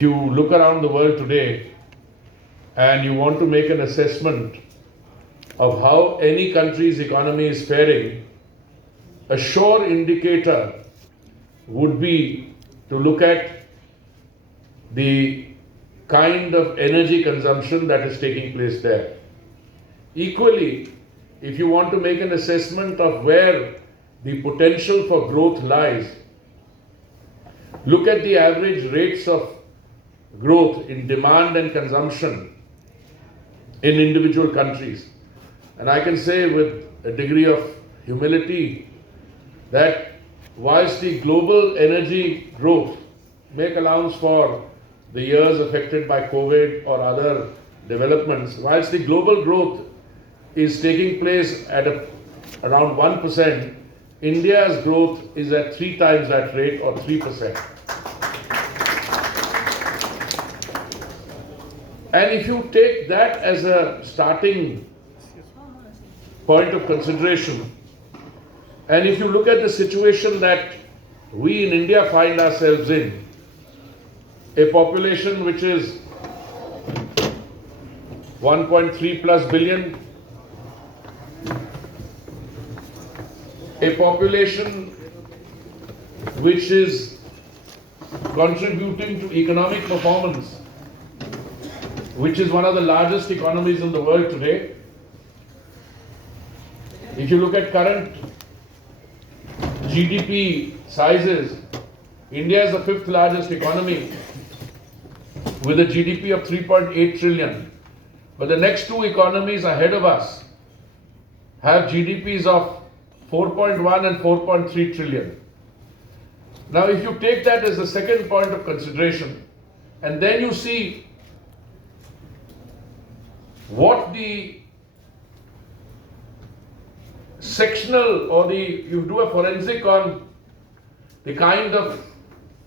You look around the world today and you want to make an assessment of how any country's economy is faring, a sure indicator would be to look at the kind of energy consumption that is taking place there. Equally, if you want to make an assessment of where the potential for growth lies, look at the average rates of growth in demand and consumption in individual countries. And I can say with a degree of humility that whilst the global energy growth make allowance for the years affected by COVID or other developments, whilst the global growth is taking place at around 1%, India's growth is at 3 times that rate, or 3%. And if you take that as a starting point of consideration, and if you look at the situation that we in India find ourselves in, a population which is 1.3 plus billion, a population which is contributing to economic performance, which is one of the largest economies in the world today. If you look at current GDP sizes, India is the 5th largest economy with a GDP of 3.8 trillion. But the next two economies ahead of us have GDPs of 4.1 and 4.3 trillion. Now, if you take that as the second point of consideration, and then you see what the sectional or you do a forensic on the kind of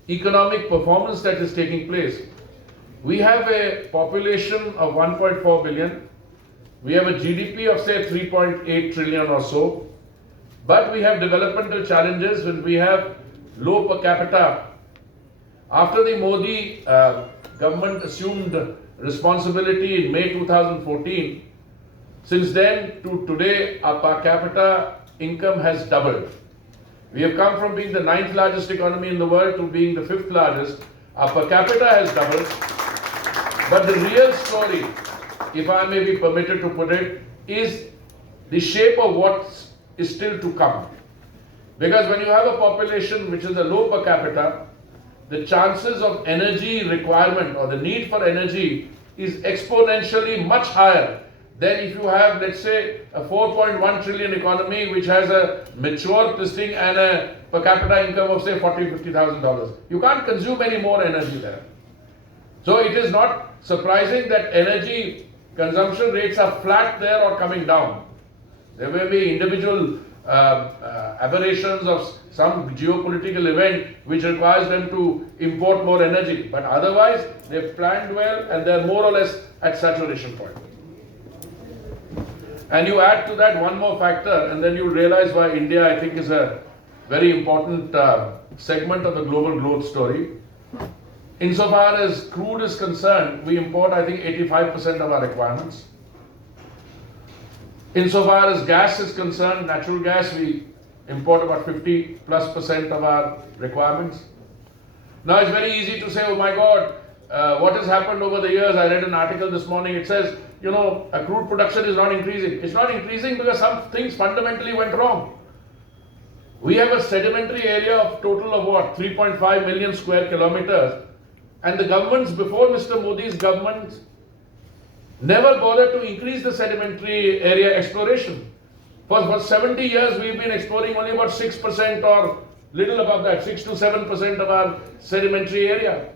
economic performance that is taking place. We have a population of 1.4 billion. We have a GDP of say 3.8 trillion or so. But we have developmental challenges when we have low per capita. After the Modi government assumed responsibility in May 2014, since then to today, our per capita income has doubled. We have come from being the 9th largest economy in the world to being the 5th largest. Our per capita has doubled. But the real story, if I may be permitted to put it, is the shape of what is still to come. Because when you have a population which is a low per capita, the chances of energy requirement or the need for energy is exponentially much higher than if you have, let's say, a 4.1 trillion economy which has a mature listing and a per capita income of say $40,000-$50,000. You can't consume any more energy there. So it is not surprising that energy consumption rates are flat there or coming down. There may be individual aberrations of some geopolitical event which requires them to import more energy, but otherwise they've planned well and they're more or less at saturation point. And you add to that one more factor and then you realize why India, I think, is a very important segment of the global growth story. Insofar as crude is concerned, we import, I think, 85% of our requirements. Insofar as gas is concerned, natural gas, we import about 50+% of our requirements. Now it's very easy to say, oh my God, what has happened over the years? I read an article this morning, it says, crude production is not increasing. It's not increasing because some things fundamentally went wrong. We have a sedimentary area of total of what, 3.5 million square kilometers, and the governments before Mr. Modi's government never bothered to increase the sedimentary area exploration. For 70 years, we've been exploring only about 6% or little above that, 6 to 7% of our sedimentary area.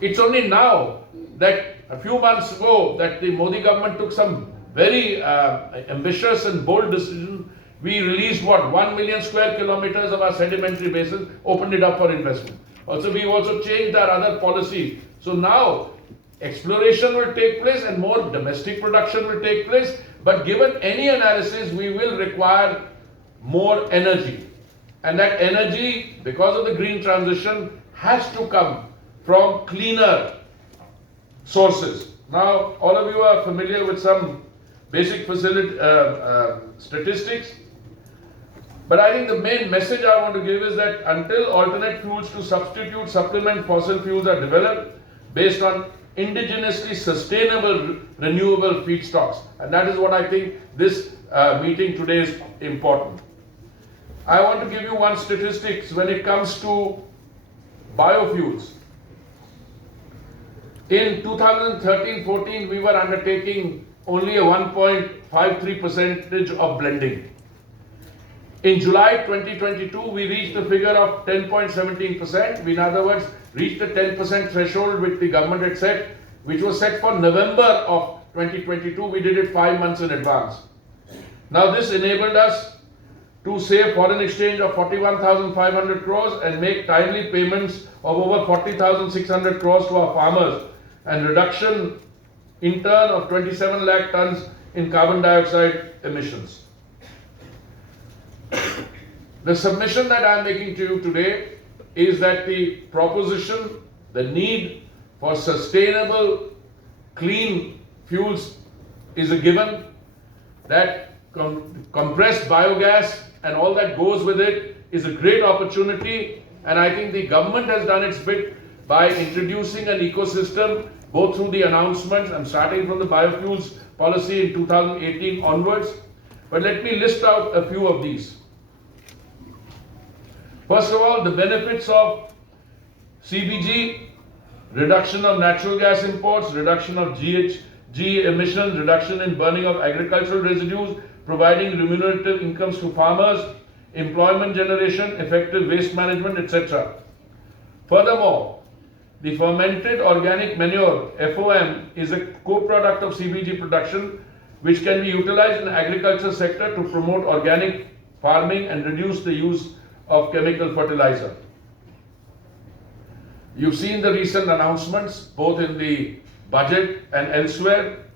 It's only now that a few months ago that the Modi government took some very ambitious and bold decision. We released 1 million square kilometers of our sedimentary basin, opened it up for investment. We've also changed our other policy. So now exploration will take place and more domestic production will take place. But given any analysis, we will require more energy. And that energy, because of the green transition, has to come from cleaner sources. Now, all of you are familiar with some basic statistics, but I think the main message I want to give is that until alternate fuels to supplement fossil fuels are developed based on indigenously sustainable renewable feedstocks, and that is what I think this meeting today is important. I want to give you one statistics when it comes to biofuels. In 2013-14, we were undertaking only a 1.53% of blending. In July 2022, we reached a figure of 10.17%. We, in other words, reached a 10% threshold which the government had set, which was set for November of 2022. We did it 5 months in advance. Now, this enabled us to save foreign exchange of 41,500 crores and make timely payments of over 40,600 crores to our farmers, and reduction in turn of 27 lakh tons in carbon dioxide emissions. The submission that I am making to you today is that the proposition, the need for sustainable, clean fuels is a given, that compressed biogas and all that goes with it is a great opportunity, and I think the government has done its bit by introducing an ecosystem both through the announcements and starting from the biofuels policy in 2018 onwards. But let me list out a few of these. First of all, the benefits of CBG: reduction of natural gas imports, reduction of GHG emissions, reduction in burning of agricultural residues, providing remunerative incomes to farmers, employment generation, effective waste management, etc. Furthermore, the fermented organic manure, FOM, is a co-product of CBG production which can be utilized in the agriculture sector to promote organic farming and reduce the use of chemical fertilizer. You've seen the recent announcements both in the budget and elsewhere.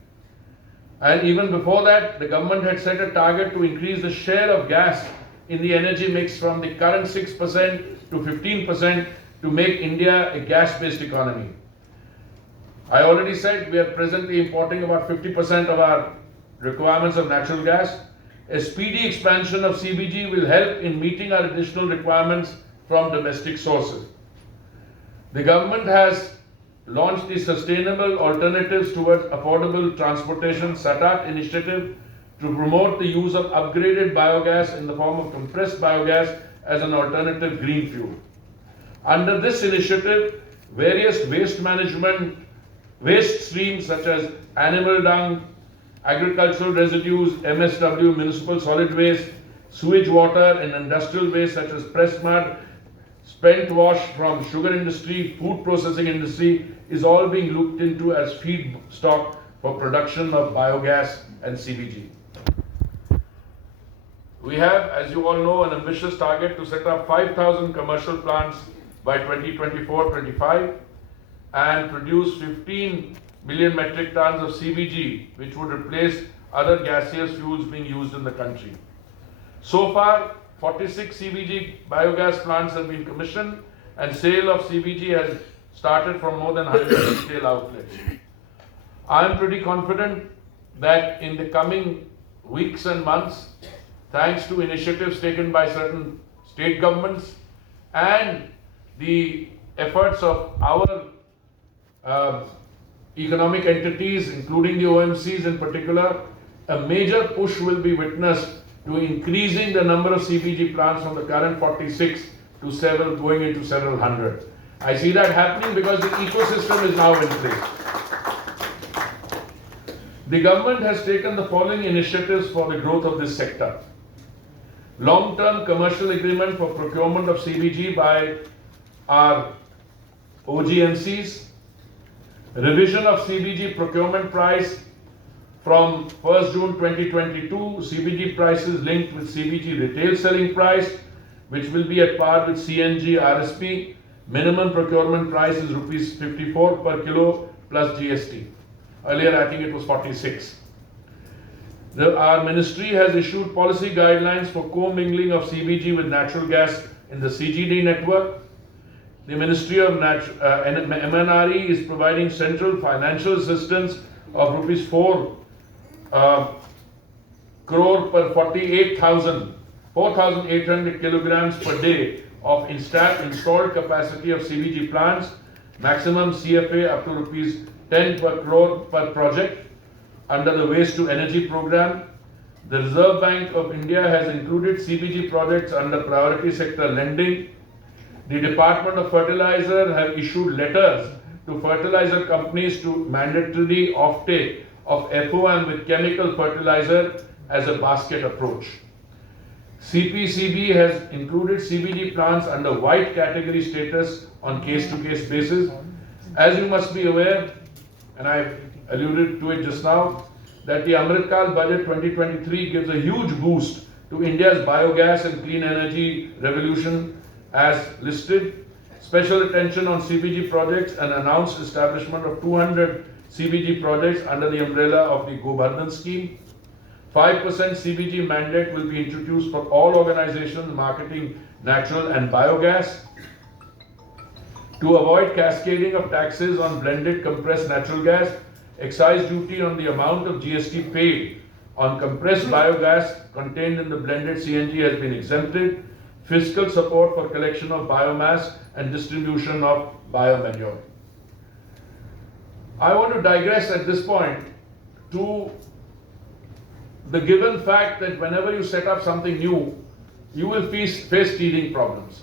And even before that, the government had set a target to increase the share of gas in the energy mix from the current 6% to 15% to make India a gas-based economy. I already said we are presently importing about 50% of our requirements of natural gas. A speedy expansion of CBG will help in meeting our additional requirements from domestic sources. The government has launched the Sustainable Alternatives Towards Affordable Transportation (SATAT) initiative to promote the use of upgraded biogas in the form of compressed biogas as an alternative green fuel. Under this initiative, various waste streams such as animal dung, agricultural residues, MSW, municipal solid waste, sewage water, and industrial waste such as pressed mud, spent wash from sugar industry, food processing industry is all being looked into as feedstock for production of biogas and CBG. We have, as you all know, an ambitious target to set up 5,000 commercial plants by 2024-25 and produce 15 million metric tons of CBG, which would replace other gaseous fuels being used in the country. So far, 46 CBG biogas plants have been commissioned and sale of CBG has started from more than 100 retail outlets. I am pretty confident that in the coming weeks and months, thanks to initiatives taken by certain state governments and the efforts of our economic entities, including the OMCs in particular, a major push will be witnessed to increasing the number of CBG plants from the current 46 to several, going into several hundred. I see that happening because the ecosystem is now in place. The government has taken the following initiatives for the growth of this sector. Long-term commercial agreement for procurement of CBG by our OGMCs, revision of CBG procurement price from 1st June 2022, CBG prices linked with CBG retail selling price, which will be at par with CNG RSP. Minimum procurement price is rupees 54 per kilo plus GST. Earlier, I think it was 46. Our ministry has issued policy guidelines for co-mingling of CBG with natural gas in the CGD network. The Ministry of MNRE is providing central financial assistance of rupees 4 crore per 4,800 kilograms per day of installed capacity of CBG plants, maximum CFA up to rupees 10 per crore per project under the Waste to Energy program. The Reserve Bank of India has included CBG projects under priority sector lending. The Department of Fertilizer have issued letters to fertilizer companies to mandatory offtake of FOM with chemical fertilizer as a basket approach. CPCB has included CBG plants under white category status on case-to-case basis. As you must be aware, and I alluded to it just now, that the Amritkal Budget 2023 gives a huge boost to India's biogas and clean energy revolution as listed. Special attention on CBG projects and announced establishment of 200 CBG projects under the umbrella of the Gobardhan scheme. 5% CBG mandate will be introduced for all organizations marketing natural and biogas. To avoid cascading of taxes on blended compressed natural gas, excise duty on the amount of GST paid on compressed biogas contained in the blended CNG has been exempted. Fiscal support for collection of biomass and distribution of biomanure. I want to digress at this point to the given fact that whenever you set up something new, you will face teething problems.